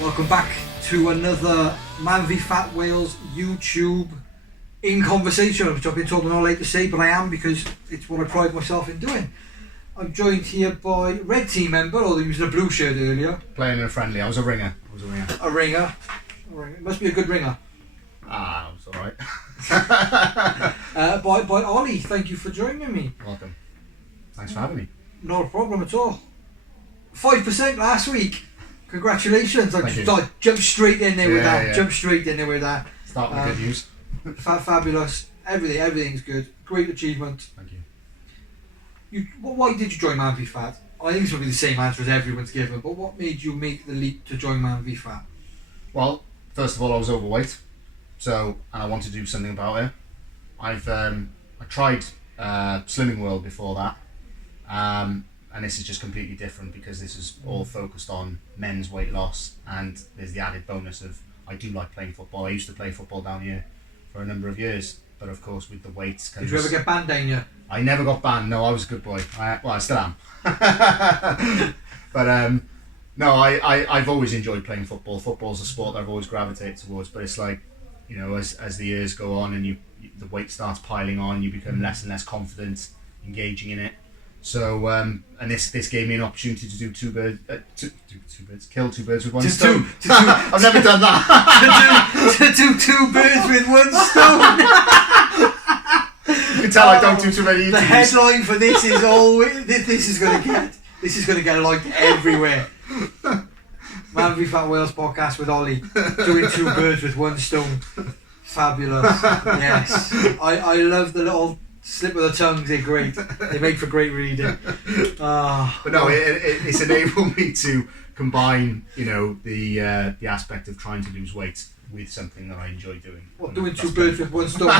Welcome back to another MANvFAT Wales YouTube in conversation, which I've been told I'm not allowed to say, but I am because it's what I pride myself in doing. I'm joined here by red team member, although he was in a blue shirt earlier. Playing in a friendly. I was a ringer. A ringer. It must be a good ringer. Ah, it was alright. By Oli, thank you for joining me. Welcome. Thanks for having me. Not a problem at all. 5% last week. Congratulations. I jumped straight in there with that. Jumped straight in there with that. Start with good news. Fabulous. Everything's good. Great achievement. Thank you. Why did you join MANvFAT? I think it's probably the same answer as everyone's given, but what made you make the leap to join MANvFAT? Well, first of all, I was overweight, and I wanted to do something about it. I tried Slimming World before that, and this is just completely different because this is all focused on men's weight loss, and there's the added bonus of I do like playing football. I used to play football down here for a number of years, but of course with the weights comes... Did you ever get banned down here? I never got banned. No, I was a good boy. I still am. But no, I've always enjoyed playing football. Football's a sport that I've always gravitated towards. But it's like, you know, as the years go on and the weight starts piling on, you become less and less confident engaging in it. So and this gave me an opportunity to do kill two birds with one stone. I've never done that. to do two birds with one stone. You can tell I don't do too many interviews. The headline for this is always this is going to get liked everywhere. MANvFAT Wales podcast with Oli, doing two birds with one stone. Fabulous. Yes, I love the little slip of the tongues. They're great. They make for great reading. But no, it's enabled me to combine, you know, the aspect of trying to lose weight with something that I enjoy doing. What, doing two birds with one stone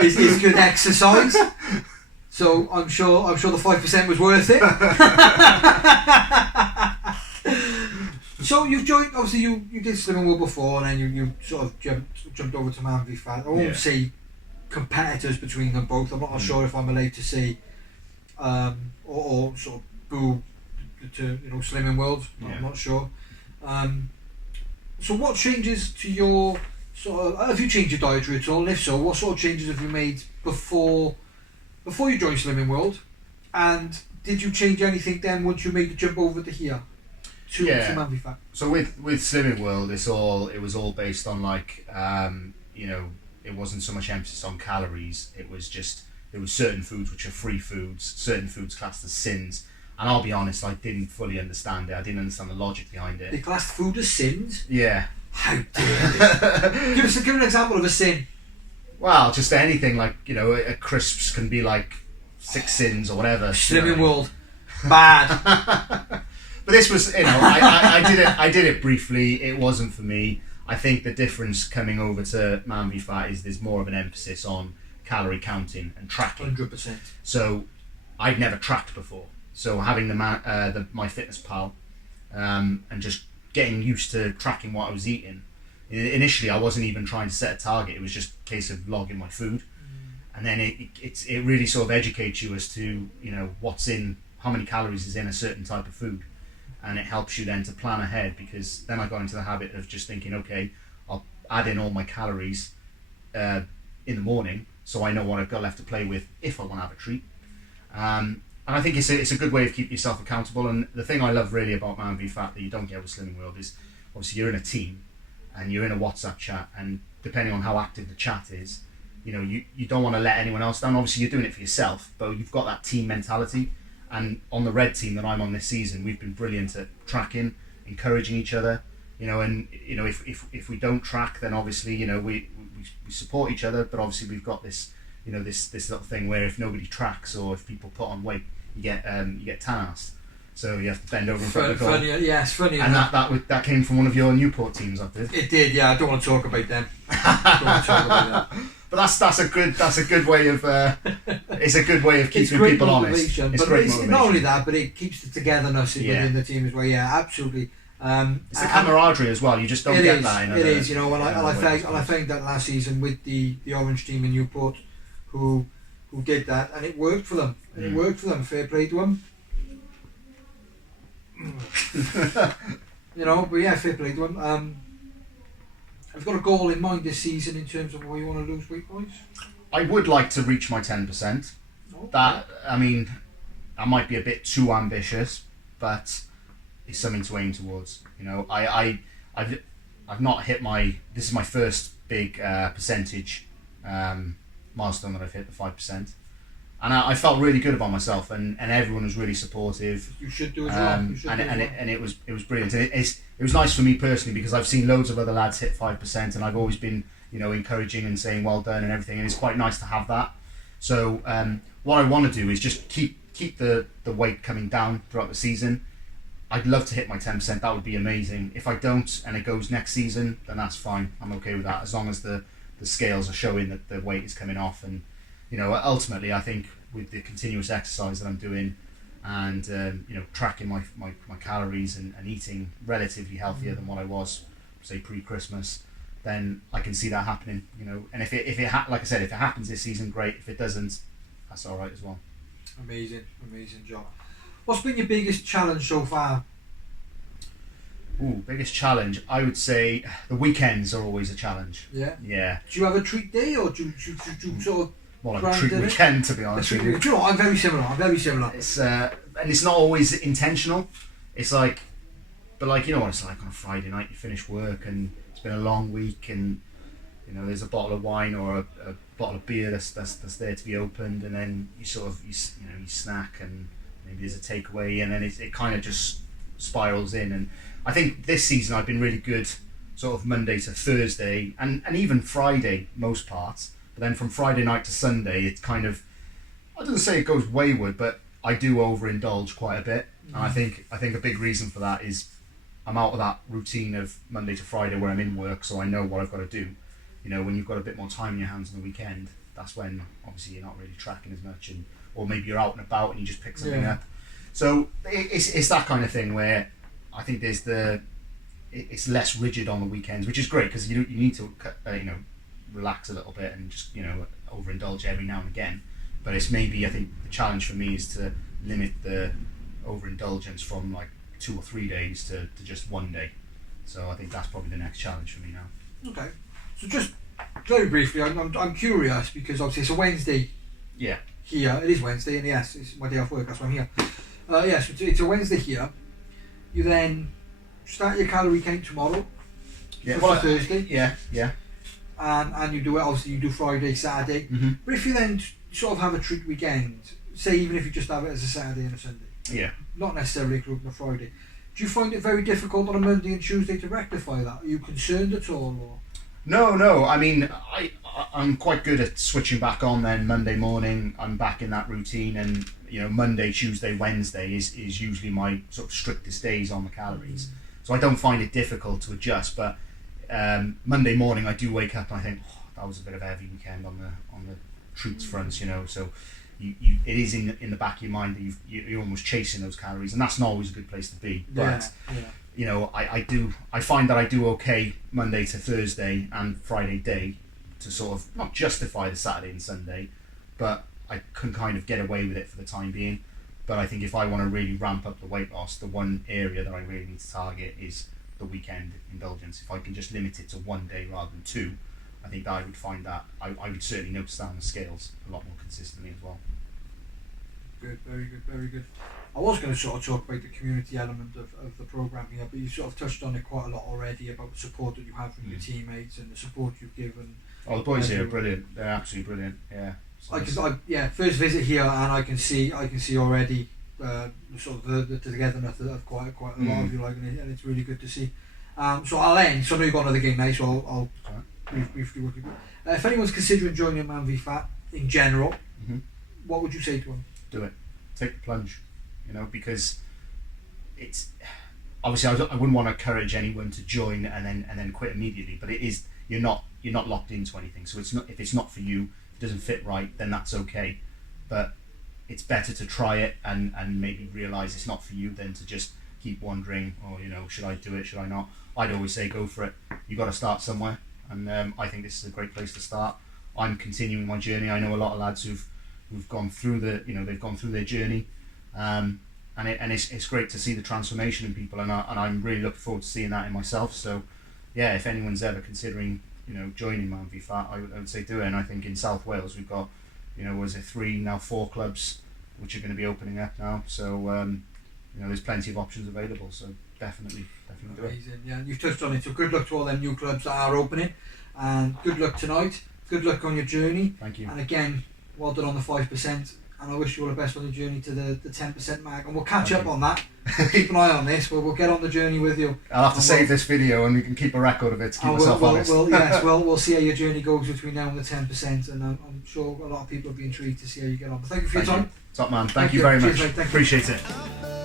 is good exercise. So I'm sure the 5% was worth it. So you've joined. Obviously, you did Slimming World before, and then you sort of jumped over to MANvFAT. I won't say competitors between them both. I'm not sure if I'm allowed to say or sort of boo to Slimming World. I'm not sure. So what changes to your have you changed your dietary at all? And if so, what sort of changes have you made before you joined Slimming World? And did you change anything then once you made the jump over to here to MANvFAT? So with Slimming World, it was all based on like it wasn't so much emphasis on calories. It was just there was certain foods which are free foods, certain foods classed as sins. And I'll be honest, I didn't fully understand it. I didn't understand the logic behind it. They classed food as sins? Yeah. How dare they? Give an example of a sin. Well, just anything like, a crisps can be like 6 sins or whatever. Slimming World. Bad. But this was, I did it briefly. It wasn't for me. I think the difference coming over to MANvFAT is there's more of an emphasis on calorie counting and tracking. 100%. So I'd never tracked before. So having the MyFitnessPal and just getting used to tracking what I was eating. Initially, I wasn't even trying to set a target. It was just a case of logging my food, and then it really sort of educates you as to what's in, how many calories is in a certain type of food, and it helps you then to plan ahead. Because then I got into the habit of just thinking, okay, I'll add in all my calories in the morning, so I know what I've got left to play with if I want to have a treat. And I think it's a good way of keeping yourself accountable. And the thing I love really about MANvFAT that you don't get with Slimming World is obviously you're in a team and you're in a WhatsApp chat, and depending on how active the chat is, you don't want to let anyone else down. Obviously you're doing it for yourself, but you've got that team mentality. And on the red team that I'm on this season, we've been brilliant at tracking, encouraging each other. If we don't track, then obviously we support each other. But obviously we've got this this little thing where if nobody tracks or if people put on weight, you get tan-assed. So you have to bend over in front of the goal. Yes, funny. And that came from one of your Newport teams, I did. It did, yeah. I don't want to talk about them. But that's a good way of it's a good way of keeping people honest. It's great motivation. Not only that, but it keeps the togetherness within the team as well. Yeah, absolutely. It's the camaraderie as well. You just don't get that. It is, and I found that last season with the Orange team in Newport, who did that, and it worked for them. Fair play to them. You know, but yeah, fair play to him. I've got a goal in mind this season in terms of where you want to lose weight, boys. I would like to reach my 10%. Okay. That, I mean, I might be a bit too ambitious, but it's something to aim towards. You know, I've not hit my. This is my first big percentage milestone that I've hit, the 5%, and I felt really good about myself, and everyone was really supportive. You should do as well. You should And it was brilliant. And it was nice for me personally because I've seen loads of other lads hit 5%, and I've always been, you know, encouraging and saying well done and everything, and it's quite nice to have that. So what I want to do is just keep the weight coming down throughout the season. I'd love to hit my 10%. That would be amazing. If I don't and it goes next season, then that's fine. I'm okay with that as long as the scales are showing that the weight is coming off. And you know, ultimately, I think with the continuous exercise that I'm doing and you know, tracking my calories and eating relatively healthier than what I was, say, pre-Christmas, then I can see that happening. You know, and if it like I said, if it happens this season, great. If it doesn't, that's all right as well. Amazing job. What's been your biggest challenge so far? Ooh, biggest challenge. I would say the weekends are always a challenge. Yeah. Yeah. Do you have a treat day, or do you sort of? More like a treat weekend, to be honest with you. Do you know what? I'm very similar. It's and it's not always intentional. It's like, but like, you know what it's like on a Friday night. You finish work and it's been a long week, and you know there's a bottle of wine or a bottle of beer that's there to be opened, and then you sort of you snack, and maybe there's a takeaway, and then it kind of just spirals in. And I think this season I've been really good, sort of Monday to Thursday, and even Friday most parts. But then from Friday night to Sunday, it's kind of, I don't say it goes wayward, but I do overindulge quite a bit. And I think a big reason for that is I'm out of that routine of Monday to Friday where I'm in work, so I know what I've got to do. You know, when you've got a bit more time in your hands on the weekend, that's when obviously you're not really tracking as much, or maybe you're out and about and you just pick something up. So it's that kind of thing where I think it's less rigid on the weekends, which is great because you need to relax a little bit and just overindulge every now and again. But it's maybe, I think the challenge for me is to limit the overindulgence from like 2 or 3 days to just 1 day. So I think that's probably the next challenge for me now. Okay, so just very briefly, I'm curious because obviously it's a Wednesday. Yeah. Here it is Wednesday, and yes, it's my day off work. That's why I'm here. Yes, it's a Wednesday here. You then start your calorie count tomorrow. Yeah. For Thursday. Yeah. And you do it. Obviously, you do Friday, Saturday. Mm-hmm. But if you then sort of have a treat weekend, say even if you just have it as a Saturday and a Sunday. Yeah. Not necessarily including a Friday. Do you find it very difficult on a Monday and Tuesday to rectify that? Are you concerned at all, or? No. I mean, I'm quite good at switching back on. Then Monday morning, I'm back in that routine, and Monday, Tuesday, Wednesday is usually my sort of strictest days on the calories. So I don't find it difficult to adjust. But Monday morning, I do wake up and I think, that was a bit of a heavy weekend on the treats front. So it is in the back of your mind that you're almost chasing those calories, and that's not always a good place to be. But I find that I do okay Monday to Thursday and Friday day to sort of not justify the Saturday and Sunday, but I can kind of get away with it for the time being. But I think if I want to really ramp up the weight loss, the one area that I really need to target is the weekend indulgence. If I can just limit it to 1 day rather than 2, I think that I would find that I would certainly notice that on the scales a lot more consistently as well. Good, very good. I was going to sort of talk about the community element of the programme here, but you sort of touched on it quite a lot already about the support that you have from your teammates and the support you've given. Oh, the boys here are brilliant. They're absolutely brilliant. Yeah. First visit here, and I can see already sort of the togetherness of quite a lot of you, and it's really good to see. So I'll end. So I know you've got another game now, so I'll briefly work it. If anyone's considering joining MANvFAT in general, what would you say to them? Do it. Take the plunge. Because it's obviously I wouldn't want to encourage anyone to join and then quit immediately. But it is you're not locked into anything. So it's not, if it's not for you, if it doesn't fit right, then that's okay. But it's better to try it and maybe realise it's not for you than to just keep wondering, should I do it, should I not? I'd always say go for it. You've got to start somewhere, and I think this is a great place to start. I'm continuing my journey. I know a lot of lads who've gone through they've gone through their journey, and and it's great to see the transformation in people, and I'm really looking forward to seeing that in myself. So yeah, if anyone's ever considering joining MANvFAT, I would say do it. And I think in South Wales we've got 4 clubs which are going to be opening up now, so there's plenty of options available, so definitely do it. Amazing. Yeah, you've touched on it, so good luck to all them new clubs that are opening, and good luck tonight, good luck on your journey. Thank you. And again, well done on the 5%, and I wish you all the best on your journey to the 10% mark, and we'll catch up on that. We'll keep an eye on this, we'll get on the journey with you. I'll have to save this video and we can keep a record of it to keep myself honest. We'll see how your journey goes between now and the 10%, and I'm sure a lot of people will be intrigued to see how you get on. But thank you for your time. Top man, thank you very much. Cheers, mate. Appreciate it.